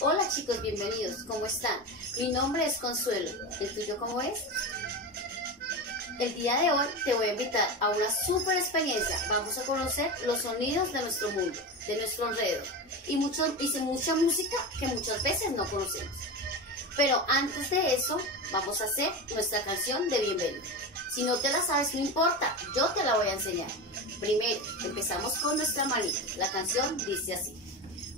Hola chicos, bienvenidos, ¿cómo están? Mi nombre es Consuelo, ¿el tuyo cómo es? El día de hoy te voy a invitar a una super experiencia. Vamos a conocer los sonidos de nuestro mundo, de nuestro alrededor y mucha música que muchas veces no conocemos. Pero antes de eso, vamos a hacer nuestra canción de bienvenida. Si no te la sabes, no importa, yo te la voy a enseñar. Primero, empezamos con nuestra manita. La canción dice así.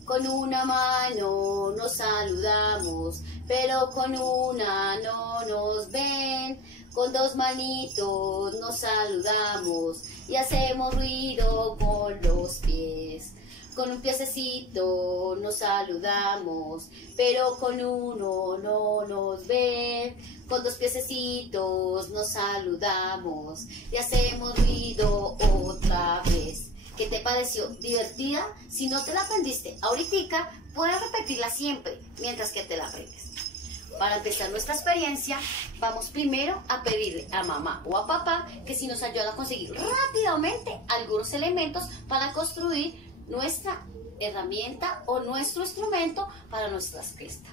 Con una mano nos saludamos, pero con una no nos ven. Con dos manitos nos saludamos y hacemos ruido con los pies. Con un piececito nos saludamos, pero con uno no nos ven. Con dos piececitos nos saludamos y hacemos ruido otra vez. ¿Qué te pareció? ¿Divertida? Si no te la aprendiste ahorita, puedes repetirla siempre mientras que te la aprendes. Para empezar nuestra experiencia, vamos primero a pedirle a mamá o a papá que si nos ayudan a conseguir rápidamente algunos elementos para construir nuestra herramienta o nuestro instrumento para nuestra orquesta.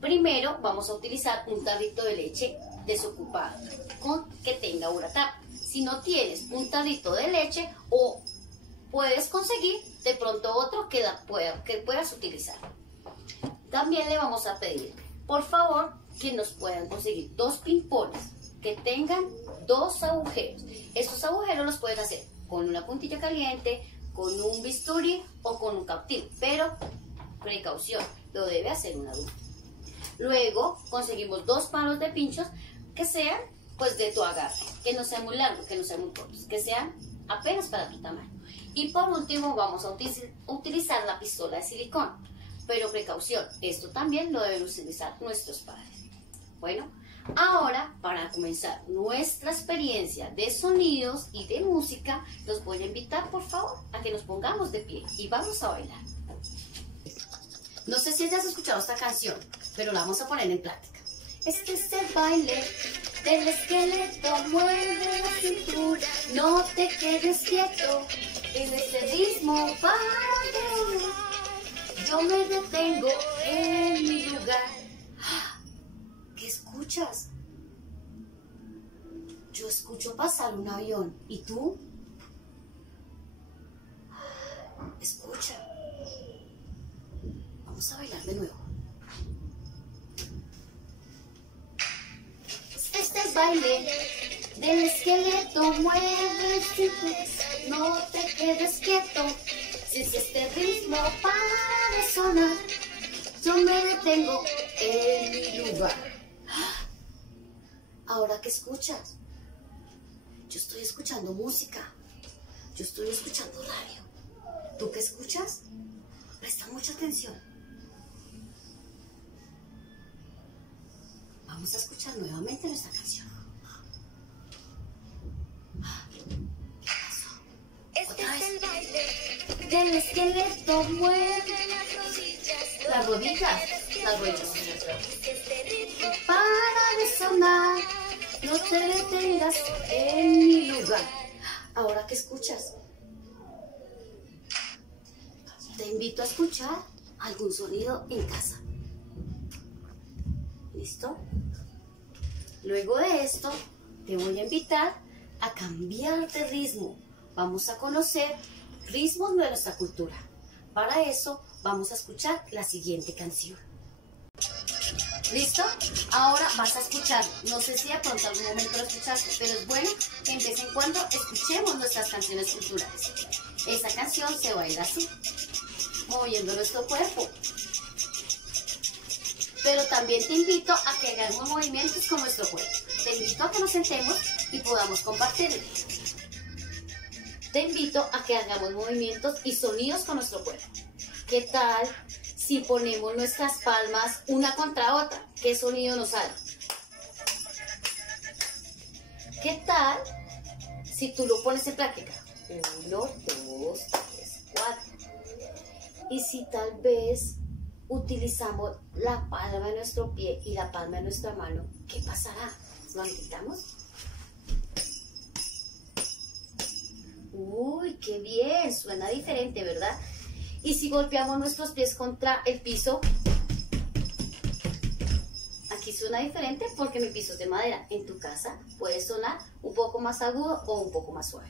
Primero vamos a utilizar un tarrito de leche desocupado con que tenga una tapa. Si no tienes un tarrito de leche o puedes conseguir de pronto otro que puedas utilizar. También le vamos a pedir, por favor, que nos puedan conseguir dos pimpones que tengan dos agujeros. Estos agujeros los pueden hacer con una puntilla caliente, con un bisturí o con un cautivo, pero precaución, lo debe hacer un adulto. Luego conseguimos dos palos de pinchos que sean pues de tu agarre, que no sean muy largos, que no sean muy cortos, que sean apenas para tu tamaño. Y por último vamos a utilizar la pistola de silicón, pero precaución, esto también lo deben utilizar nuestros padres. Bueno, ahora para comenzar nuestra experiencia de sonidos y de música, los voy a invitar por favor a que nos pongamos de pie y vamos a bailar. No sé si ya has escuchado esta canción, pero la vamos a poner en práctica. Este es el baile del esqueleto, mueve la cintura, no te quedes quieto, en este ritmo baile. Yo me detengo en mi lugar. ¿Qué escuchas? Yo escucho pasar un avión. ¿Y tú? Escucha. Vamos a bailar de nuevo. Este es el baile del esqueleto, mueve el cinturón, no te quedes quieto. Si es este ritmo para de sonar, yo me detengo en mi lugar. ¿Ahora qué escuchas? Yo estoy escuchando música. Yo estoy escuchando radio. ¿Tú qué escuchas? Presta mucha atención. Vamos a escuchar nuevamente nuestra canción. ¿Qué pasó? Este es el baile Del esqueleto, mueve las rodillas. las rodillas. Este ritmo Para de sonar, no te detengas en mi lugar. ¿Ahora qué escuchas? Te invito a escuchar algún sonido en casa. ¿Listo? Luego de esto, te voy a invitar a cambiar de ritmo. Vamos a conocer ritmos de nuestra cultura. Para eso, vamos a escuchar la siguiente canción. ¿Listo? Ahora vas a escuchar, no sé si de pronto algún momento lo escuchaste, pero es bueno que de vez en cuando escuchemos nuestras canciones culturales. Esa canción se baila así, moviendo nuestro cuerpo. Pero también te invito a que hagamos movimientos con nuestro cuerpo. Te invito a que nos sentemos y podamos compartir. Te invito a que hagamos movimientos y sonidos con nuestro cuerpo. ¿Qué tal si ponemos nuestras palmas una contra otra? ¿Qué sonido nos sale? ¿Qué tal si tú lo pones en práctica? 1, 2, 3, 4. Y si tal vez utilizamos la palma de nuestro pie y la palma de nuestra mano, ¿qué pasará? ¿Lo intentamos? Uy, qué bien, suena diferente, ¿verdad? Y si golpeamos nuestros pies contra el piso, aquí suena diferente porque mi piso es de madera. En tu casa puede sonar un poco más agudo o un poco más suave.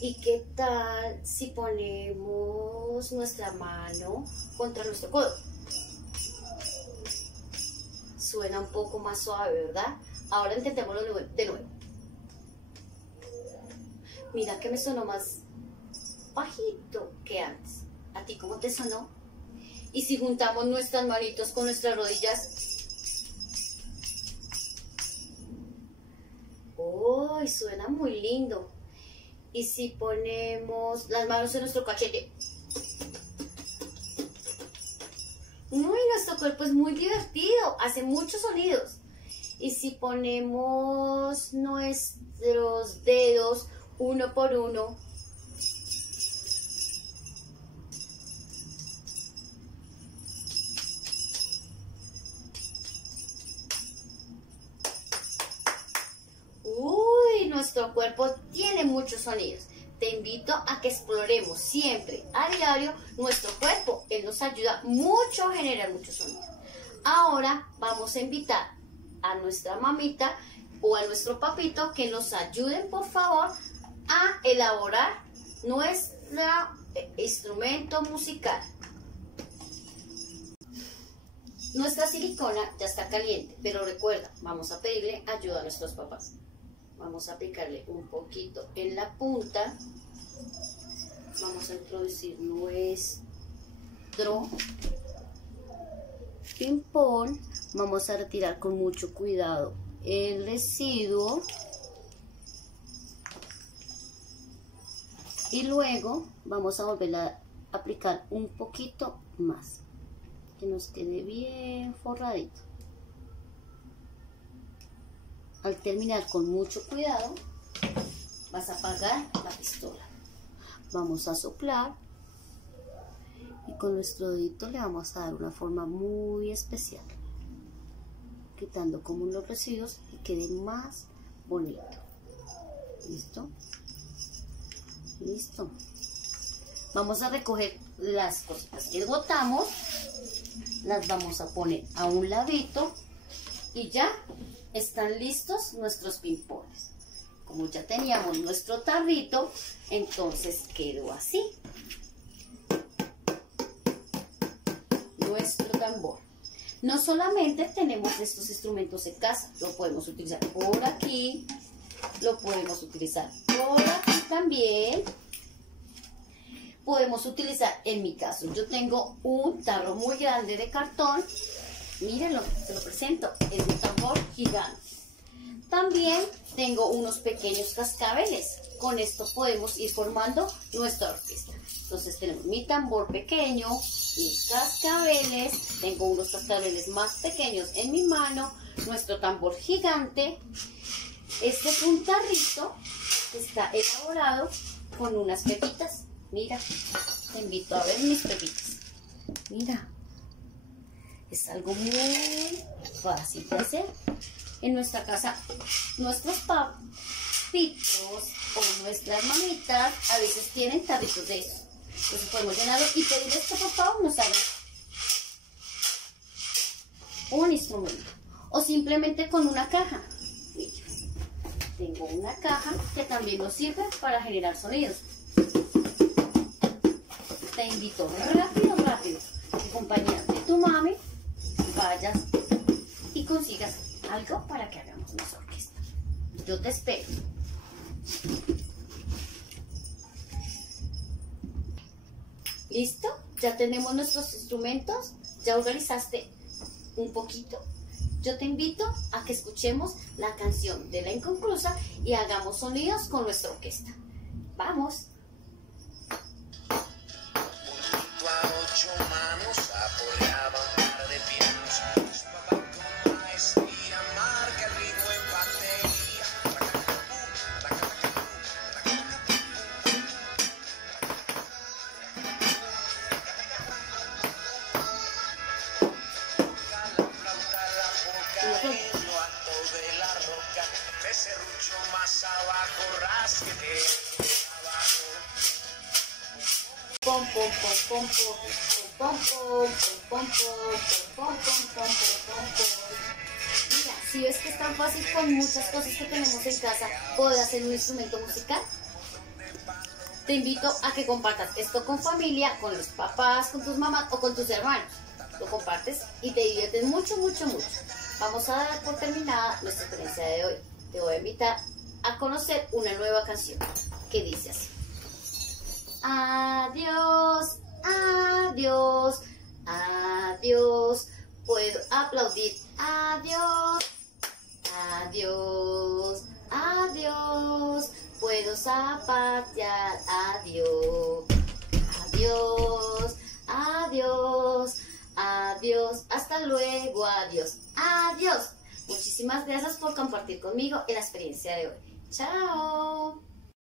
¿Y qué tal si ponemos nuestra mano contra nuestro codo? Suena un poco más suave, ¿verdad? Ahora intentémoslo de nuevo. Mira que me sonó más bajito que antes. ¿A ti cómo te sonó? Y si juntamos nuestras manitos con nuestras rodillas. ¡Uy! Suena muy lindo. Y si ponemos las manos en nuestro cachete. ¡Uy! Nuestro cuerpo es muy divertido. Hace muchos sonidos. Y si ponemos nuestros dedos uno por uno. Uy, nuestro cuerpo tiene muchos sonidos. Te invito a que exploremos siempre, a diario, nuestro cuerpo. Él nos ayuda mucho a generar muchos sonidos. Ahora vamos a invitar a nuestra mamita o a nuestro papito que nos ayuden, por favor, a elaborar nuestro instrumento musical. Nuestra silicona ya está caliente, pero recuerda, vamos a pedirle ayuda a nuestros papás. Vamos a aplicarle un poquito en la punta. Vamos a introducir nuestro ping-pong. Vamos a retirar con mucho cuidado el residuo. Y luego vamos a volver a aplicar un poquito más. Que nos quede bien forradito. Al terminar con mucho cuidado, vas a apagar la pistola. Vamos a soplar y con nuestro dedito le vamos a dar una forma muy especial, quitando como los residuos y quede más bonito. ¿Listo? Listo. Vamos a recoger las cositas que botamos, las vamos a poner a un ladito y ya están listos nuestros ping-pongs. Como ya teníamos nuestro tarrito, entonces quedó así nuestro tambor. No solamente tenemos estos instrumentos en casa, lo podemos utilizar por aquí, lo podemos utilizar por aquí también. Podemos utilizar, en mi caso, yo tengo un tarro muy grande de cartón. Mírenlo, se lo presento, es un tambor gigante. También tengo unos pequeños cascabeles. Con esto podemos ir formando nuestra orquesta. Entonces tenemos mi tambor pequeño, mis cascabeles, tengo unos cascabeles más pequeños en mi mano, nuestro tambor gigante. Este es un tarrito que está elaborado con unas pepitas. Mira, te invito a ver mis pepitas. Mira. Es algo muy fácil de hacer. En nuestra casa, nuestros papitos o nuestras mamitas a veces tienen tarritos de eso. Entonces podemos llenarlo y pedirles que por favor nos hagan un instrumento. O simplemente con una caja. Mira, tengo una caja que también nos sirve para generar sonidos. Te invito rápido, en compañía de tu mami, vayas y consigas algo para que hagamos una orquesta. Yo te espero. ¿Listo? Ya tenemos nuestros instrumentos. ¿Ya organizaste un poquito? Yo te invito a que escuchemos la canción de La Inconclusa y hagamos sonidos con nuestra orquesta. ¡Vamos! pom, pom, pom, pom, pom, pom, pom, pom, pom, pom, pom, pom, pom, pom. Mira, si ves que es tan fácil con muchas cosas que tenemos en casa poder hacer un instrumento musical, te invito a que compartas esto con familia, con los papás, con tus mamás o con tus hermanos. Lo compartes y te diviertes mucho, mucho, mucho. Vamos a dar por terminada nuestra experiencia de hoy. Te voy a invitar a conocer una nueva canción que dice así. Adiós, adiós, adiós, puedo aplaudir. Adiós, adiós, adiós, puedo zapatear. Adiós, adiós, adiós, adiós, hasta luego, adiós, adiós. Muchísimas gracias por compartir conmigo la experiencia de hoy. Chao.